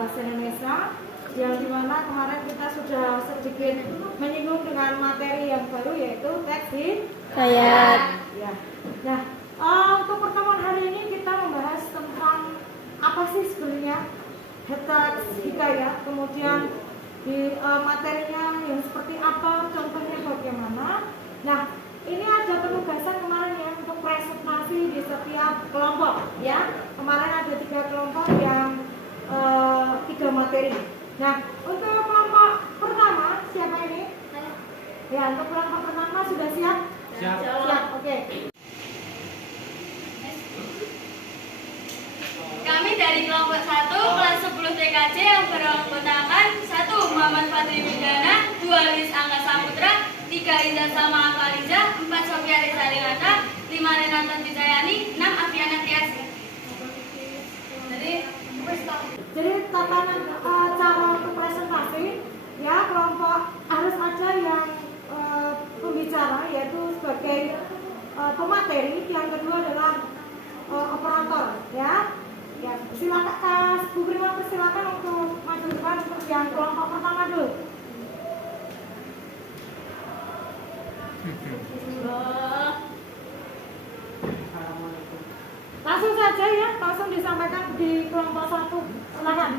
Bahasa Indonesia, yang dimana kemarin kita sudah sedikit menyinggung dengan materi yang baru, yaitu teks hikayat. Ya. Nah, untuk pertemuan hari ini kita membahas tentang apa sih sebenarnya teks hikayat, kemudian di materinya yang seperti apa, contohnya bagaimana. Nah, ini ada penugasan kemarin ya untuk presentasi di setiap kelompok ya. Kemarin ada 3 kelompok yang 3 materi. Nah, untuk kelompok pertama siapa ini? Ya, untuk kelompok pertama sudah siap? Siap. Oke. Kami dari kelompok 1 kelas 10 TKJ yang beranggotakan 1 Muhammad Fadri Widana, 2 Lis Angga Saputra, 3 Indah Salma Afaliza, 4 Sofia Rizalilata, 5 Renata Wijayani, 6 Afiana Tiasi. Jadi tatanan cara untuk presentasi ya, kelompok harus ada yang pembicara yaitu sebagai pemateri, yang kedua adalah operator ya. Ya, silakan Bu Prima, persilakan untuk maju depan untuk yang kelompok pertama dulu. Langsung saja ya, langsung disampaikan di kelompok 1. Silakan.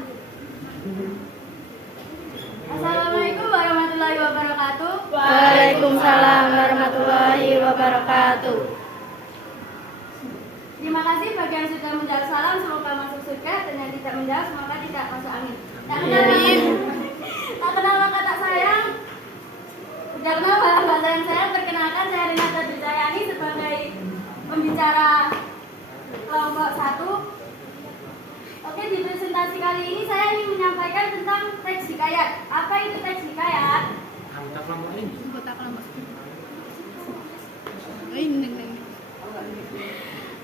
Assalamualaikum warahmatullahi wabarakatuh. Waalaikumsalam warahmatullahi wabarakatuh. Terima kasih bagi yang sudah menjawab salam, semoga masuk surga, dan yang tidak menjawab semoga tidak masuk angin. Tak kenal maka tak sayang. Tidak kenal maka sayang saya. Perkenalkan, saya Renata Wijayani sebagai pembicara kelompok 1. Oke, di presentasi kali ini saya ingin menyampaikan tentang teks hikayat. Apa itu teks hikayat? Anggota kelompok ini.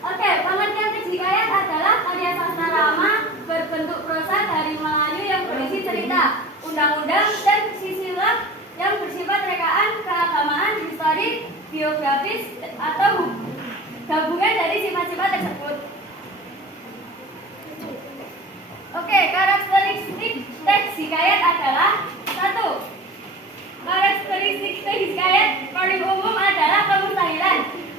Oke, pengertian teks hikayat adalah karya sastra lama berbentuk prosa dari Melayu yang berisi cerita, undang-undang, dan silsilah yang bersifat rekaan, keagamaan, histori, biografis, atau gabungan dari sifat-sifat tersebut. Oke, karakteristik teks hikayat adalah 1. Karakteristik teks hikayat paling umum adalah kemustahilan,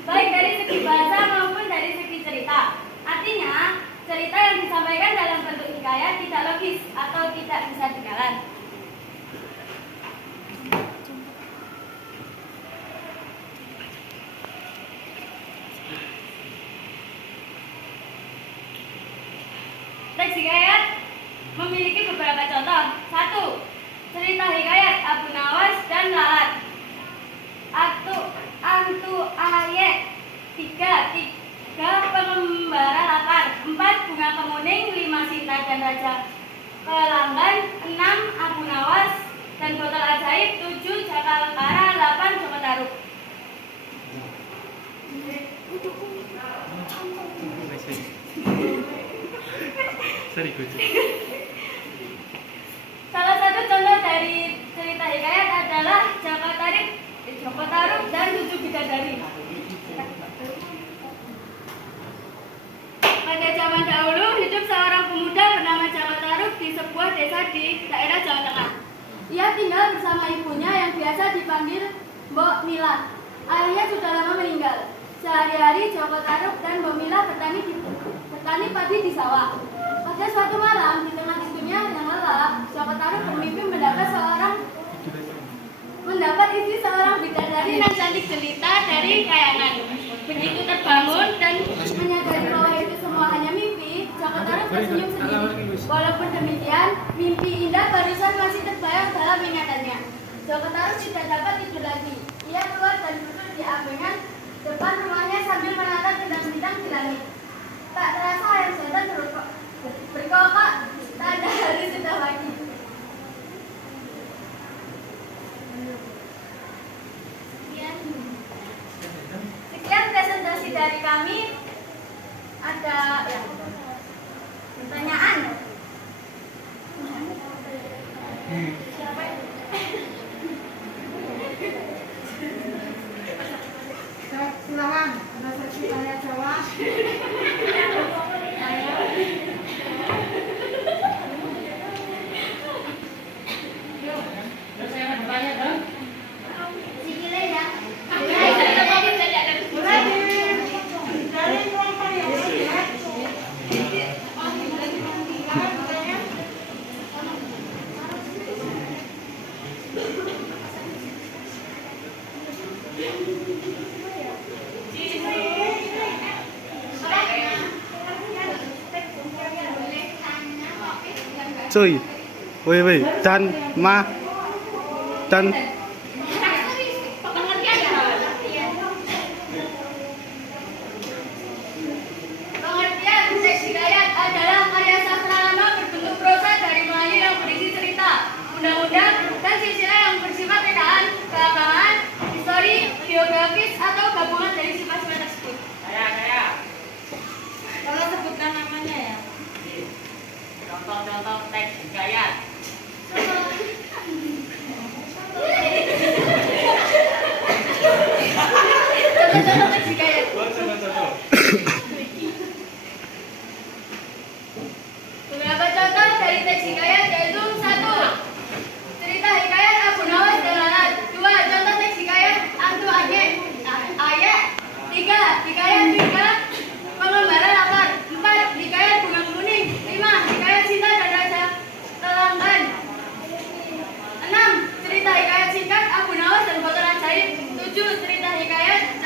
baik dari segi bahasa maupun dari segi cerita. Artinya, cerita yang disampaikan dalam bentuk hikayat tidak logis atau tidak bisa dijalan. Teks hikayat memiliki beberapa contoh. 1. Cerita hikayat Abu Nawas dan Lalat. Antu Ayek. 3. Pengembara lapar. 4. Bunga kemuning. 5. Sinta dan Raja Pelanggan. 6. Abu Nawas dan Botol Ajaib. 7. Jakalekara. 8. Joko Tarub. Salah satu contoh dari cerita hikayat adalah Joko Tarub dan 7 Bidadari. Pada zaman dahulu hidup seorang pemuda bernama Joko Tarub di sebuah desa di daerah Jawa Tengah. Ia tinggal bersama ibunya yang biasa dipanggil Mbok Mila. Ayahnya sudah lama meninggal. Sehari-hari Joko Tarub dan Mbok Mila bertani padi di sawah. Pada suatu malam, di tengah tidurnya yang lelap, Joko Tarub bermimpi mendapat istri seorang bidadari yang cantik jelita dari kayangan. Begitu terbangun dan menyadari bahwa itu semua hanya mimpi, Joko Tarub tersenyum sendiri. Walaupun demikian, mimpi indah barusan masih terbayang dalam ingatannya. Joko Tarub tidak dapat tidur lagi. Ia keluar dan duduk di ambengan depan rumahnya sambil menatap bintang-bintang di langit. Tak terasa ayam jantan berkokok, tanda hari sudah pagi. Sekian presentasi dari kami. Ada pertanyaan? Siapa? Silakan, ada sesi tanya jawab. Cuy, woi, dan Pengertian teks hikayat adalah karya sastra lama berbentuk prosa dari Melayu yang berisi cerita, undang-undang, dan silsilah yang bersifat rekaan, belakangan, histori, biografis, atau gabungan dari sifat-sifat tersebut. Kalau sebutkan namanya ya. Contoh-contoh teks hikayat. Contoh-contoh teks hikayat. Beberapa contoh dari teks hikayat yaitu 1. Cerita hikayat Abu Nawas dan Lalat. 2. Contoh teks hikayat Antu Ayek. 3. Hikayat Tingkah Pengembara Lapar. 4. Hikayat Bunga Kuning. 5. Hikayat Sinta dan Raja Telanggan. 6. Cerita hikayat singkat Abu Nawas dan Botol Ajaib. 7. Cerita hikayat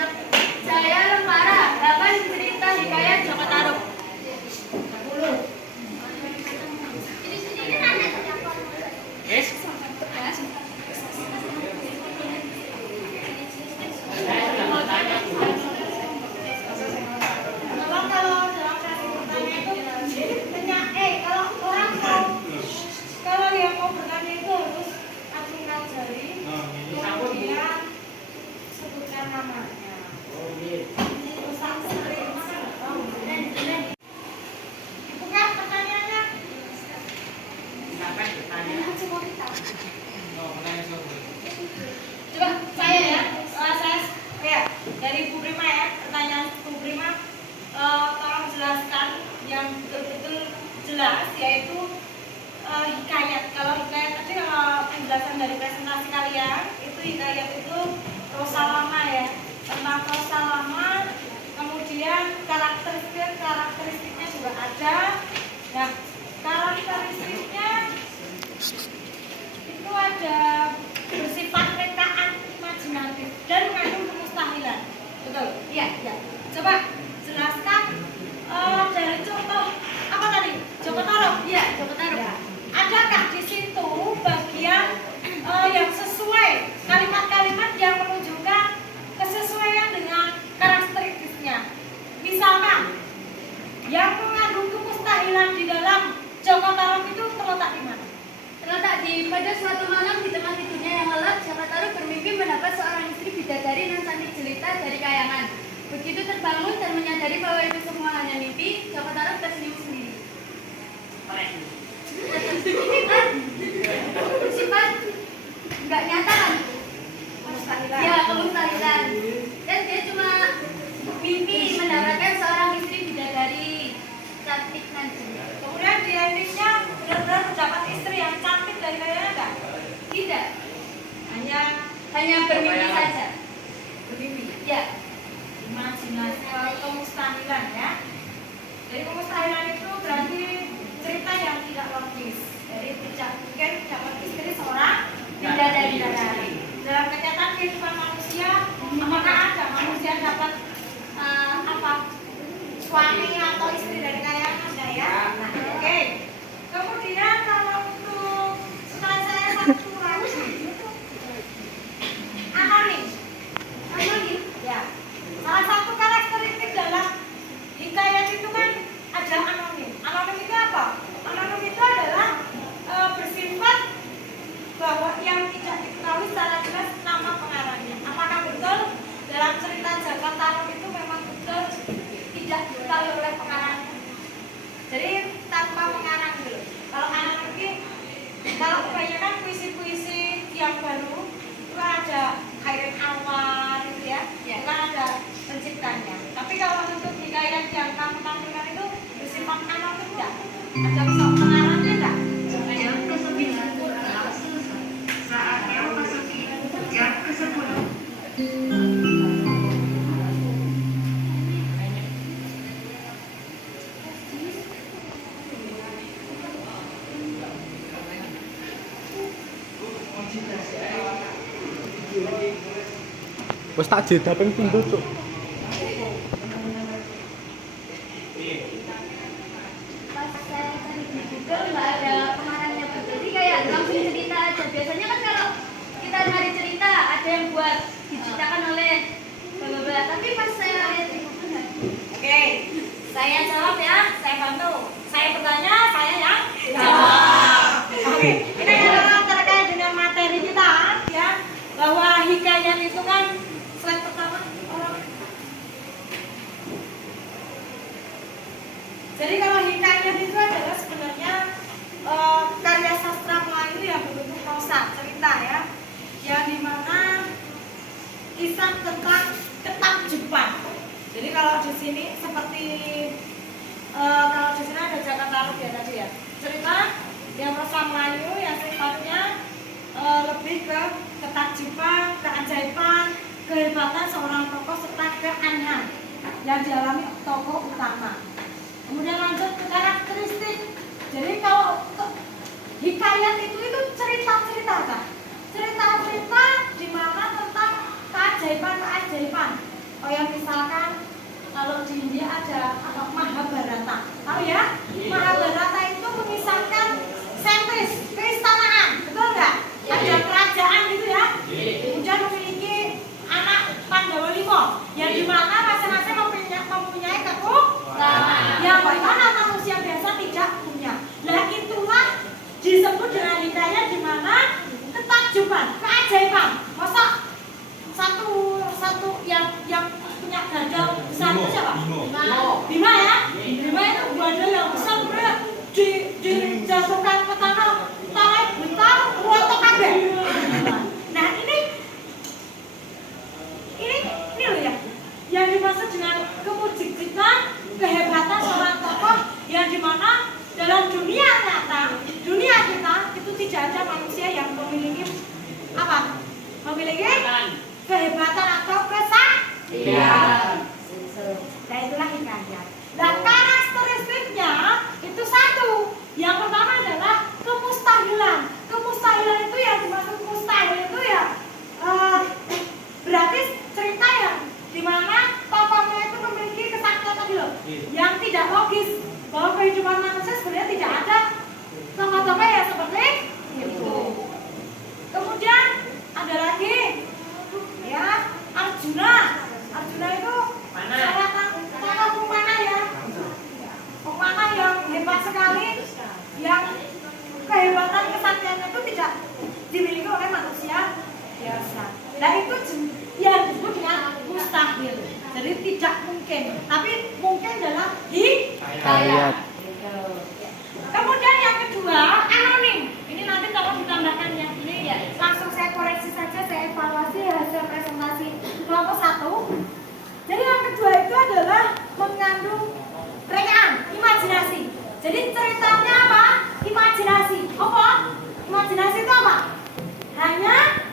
Jaya Lempara. 8. Cerita hikayat Joko Tarub. 10. Yes. Kalau dalam sesi pertanyaan itu tanya, kalau orang kalau yang mau bertanya itu harus acungkan jari, kemudian sebutkan namanya. Terus sering masa nggak tahu. Bukan pertanyaannya. Siapa yang bertanya? Coba saya ya, saya dari Bu Prima ya, pertanyaan Bu Prima, tolong jelaskan yang betul-betul jelas, yaitu hikayat. Kalau hikayat tadi kalau penjelasan dari presentasi kalian itu hikayat itu prosa lama ya, tentang prosa lama, kemudian karakteristiknya juga ada. Nah, karakteristiknya itu ada bersifat rekaan imajinatif dan mengandung kemustahilan. Betul? Iya. Coba jelaskan dari contoh apa tadi? Joko Tarub. Iya, Joko Tarub. Ya. Adakah di situ bagian yang sesuai, kalimat-kalimat yang menunjukkan kesesuaian dengan karakteristiknya? Misalkan yang mengandung kemustahilan di dalam Joko Tarub itu terletak di mana? Terletak pada suatu malam di tempat tidurnya yang lelap, Joko Tarub bermimpi mendapat seorang istri bidadari nan cantik jelita dari kayangan. Begitu terbangun dan menyadari bahwa itu semua hanya mimpi, Joko Tarub tersenyum sendiri. Bersifat nggak nyata kan? Ya, kemustahilan. Dan dia cuma mimpi mendapatkan seorang istri bidadari cantik nan jelita. Kemudian di endingnya benar-benar mendapat istri yang cantik dari kayangan enggak? Tidak, Hanya bermimpi saja. bermimpi. Ya. Imajinasi kemustahilan ya. Jadi kemustahilan itu berarti cerita yang tidak logis. Jadi tidak mungkin dapat istri seorang bidadari. Dalam kenyataan kehidupan manusia, apakah ada manusia dapat suami atau istri dari kayangan? Enggak ya? Nah, oke. Kemudian kalau untuk saya satu lagi, anonim. Ya. Salah satu karakteristik dalam hikayat itu kan ada anonim. Anonim itu apa? Anonim itu adalah bersifat bahwa yang tidak diketahui secara jelas nama pengarangnya. Apakah betul dalam cerita Joko Tarub itu memang betul tidak diketahui oleh pengarangnya? Jadi tanpa pengarang dulu. Kalau anonim ini, kalau kebanyakan puisi-puisi yang baru itu ada Khairin Anwar itu ya, itu kan ada penciptanya. Tapi kalau untuk hikayat yang kamu tampilkan itu bersifat anonim enggak? Ada pengarangnya enggak? Jam ke-9 telah selesai. Saatnya memasuki jam ke-10. Wes tak jeda ping pindho, Cuk. Pas saya cari di Google nggak ada pengarangnya, Bu. Jadi kayak langsung cerita aja. Biasanya kan kalau kita nyari cerita ada yang buat diceritakan oleh bla. Tapi pas saya lihat di Google nggak ada. Oke, saya jawab ya, saya bantu. Saya bertanya, saya yang jawab. Oke, ini adalah terkait dengan materi kita ya, bahwa hikayat itu kan slide pertama. Jadi kalau hikayat itu adalah sebenarnya karya sastra Melayu yang berbentuk prosa, cerita ya, yang dimana kisah tentang ketakjuban. Jadi kalau di sini seperti kalau di sini ada Jakarta Ruk ya tadi ya, cerita yang prosa Melayu yang sifatnya lebih ke ketakjuban, keajaiban, kehebatan seorang tokoh serta keanehan yang dialami tokoh utama. Kemudian lanjut ke karakteristik. Jadi kalau hikayat itu cerita-cerita kan? Cerita-cerita di mana tentang keajaiban. Oh yang misalkan kalau di India ada Mahabharata. Tahu ya? Mahabharata itu mengisahkan sentris, keistanaan, betul nggak? Ada kerajaan gitu ya. Kemudian memiliki anak Pandawa 5 yang dimana masing-masing mempunyai kekuatan yang mana manusia biasa tidak punya. Nah itulah disebut dengan hikayat di mana ketakjuban, keajaiban. Masa satu yang punya gajah besar itu siapa? Bima ya. Bima itu gajah yang besar kemudian dijatuhkan ke tanah, tanah bentar, rontok kabeh. Nah ini loh ya, yang dimaksud dengan kemujikan, kehebatan seorang tokoh yang dimana dalam dunia nyata, dunia kita itu tidak ada manusia yang memiliki apa? Memiliki kehebatan atau kesaktian. Nah itulah hikayat. Nah karakteristiknya itu satu. Yang pertama adalah kemustahilan. Kemustahilan itu yang dimaksud mustahil itu ya berarti cerita yang dimana tokohnya itu memiliki kesaktian tadi loh, yang tidak logis, bahwa kehidupan manusia sebenarnya tidak ada tokoh-tokoh yang seperti itu. Kemudian ada lagi ya Arjuna itu tokoh mana ya, mana yang hebat sekali, yang kehebatan kesaktiannya itu tidak dimiliki oleh manusia biasa. Nah itu yang disebut dengan mustahil. Jadi tidak mungkin, tapi mungkin dalam hikayat. Kemudian yang kedua anonim. Ini nanti tolong ditambahkan ya. Ini ya langsung saya koreksi saja, saya evaluasi hasil presentasi kelompok 1. Jadi yang kedua itu adalah mengandung rekaan, imajinasi. Jadi ceritanya apa? Imajinasi. Apa? Imajinasi itu apa? Hanya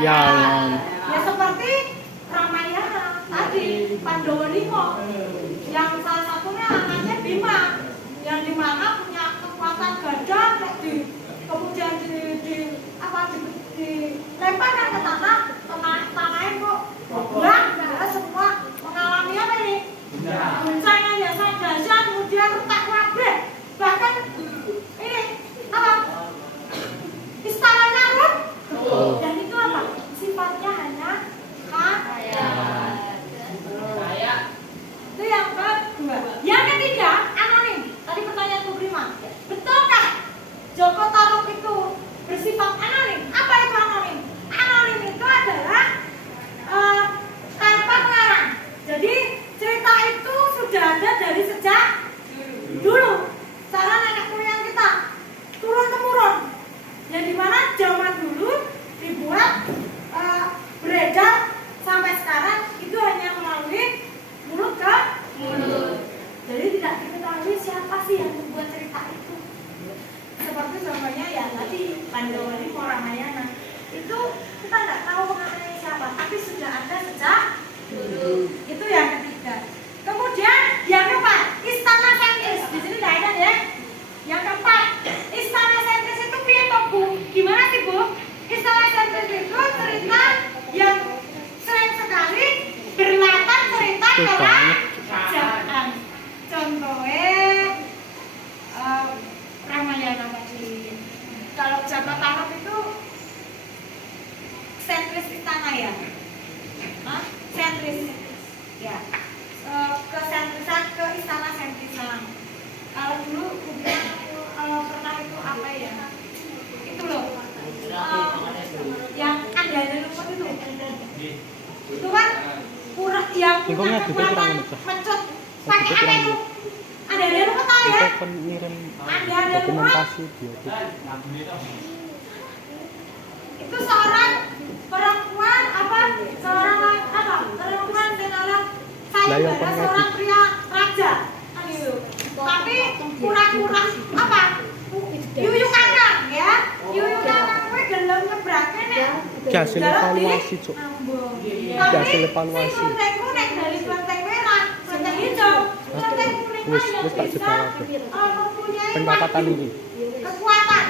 ya seperti Ramayana tadi, Pandawa 5 yang salah satunya anaknya Bima yang dimana punya kekuatan gajah, kemudian dilemparkan ke tanahnya kok buang, semua mengalami apa ini? Guncangan yang sangat dahsyat, kemudian retak kabeh, bahkan ini apa? Istananya runtuh. Dan itu apa? Sifatnya hanya khayal. Itu yang kedua. Yang ketiga, anonim. Tadi pertanyaan Bu Prima. Betulkah Joko Tarub itu bersifat anonim? Apa itu anonim? Anonim itu adalah tanpa pengarang. Jadi cerita itu sudah ada dari sejak dulu. Cara nenek moyang kita turun temurun. Yang dimana zaman dulu dibuat beredar sampai sekarang itu hanya melalui mulut ke mulut. Jadi tidak diketahui siapa sih yang membuat cerita itu. Seperti contohnya ya tadi Pandawa 5 Ramayana itu kita nggak tahu pengarangnya siapa, tapi sudah ada sejak dulu. Itu yang ketiga. Kemudian yang keempat, istana sentris. Di sini nggak ada ya. Yang keempat, istana sentris itu piye Bu? Gimana sih Bu? Istana sentris itu cerita yang sering banget. Kerjaan. Contohnya Ramayana tadi. Kalau Japa Tarub itu sentris istana ya? Hah? Sentris. Ya. Kesentrisan ke istana sentrisan. Kalau dulu pernah itu apa ya? Itu loh. Yang ada lumpur itu. Itu kan yang punya kekuatan mencut pakai apa itu? Ada lumpur tahu ya? Kita kan ngirim Ada dokumentasi dia. Itu seorang perempuan perempuan dan orang sayembara, seorang pria raja tapi pura-pura apa yuyu kakang ya, yuyu kakang gue gelem ngebrake nek Hasil evaluasi, Cuk. Hasil evaluasi. Kuning dari kelenteng merah, kelenteng hijau, kelenteng kuning Wis itu tak bisa jebak. mempunyai Pendapatan ini. kekuatan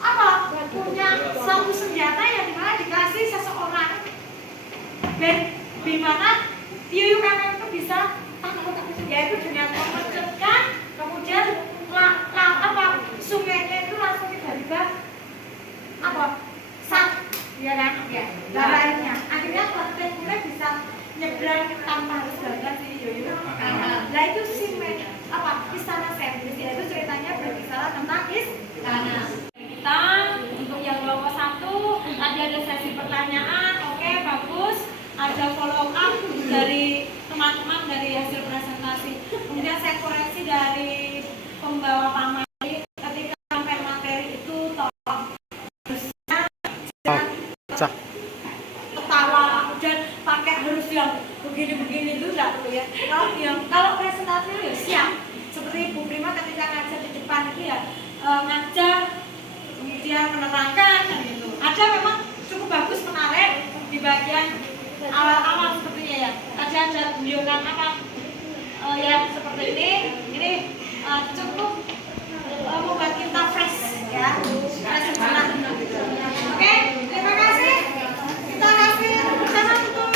apa, punya satu senjata yang dimana dikasih seseorang dan dimana yuyu kakang itu bisa yaitu dengan memercutkan kemudian sungainya itu langsung tiba-tiba apa ya kan ya darahnya akhirnya kelenteng kuning bisa nyebrang tanpa harus gagal si yuyu kakang. Nah itu istana sentris ya, itu ceritanya berbicara tentang istana. Kita untuk yang kelompok 1 tadi ada sesi pertanyaan, oke bagus, ada follow up dari teman-teman dari hasil presentasi. Kemudian saya koreksi dari pembawa pamali ketika sampai materi itu tolong harusnya Cah. ketawa dan pakai harus yang begini-begini itu enggak perlu ya. Kalau presentasi itu ya siap. Seperti Bu Prima ketika ngajar di depan itu ya ngajar kemudian menerangkan dan gitu. Ada memang cukup bagus menarik di bagian awal-awal sepertinya ya. Tadi ada guyonan yang seperti ini cukup membuat kita fresh ya. Fresh banget. Oke, terima kasih. Kita kasih bersama untuk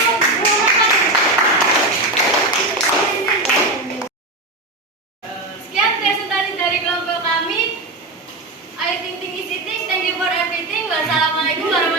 Sekian presentasi dari kelompok kami. Ayu Ting Ting is Eating. Thank you for everything. Wassalamualaikum warahmatullahi wabarakatuh.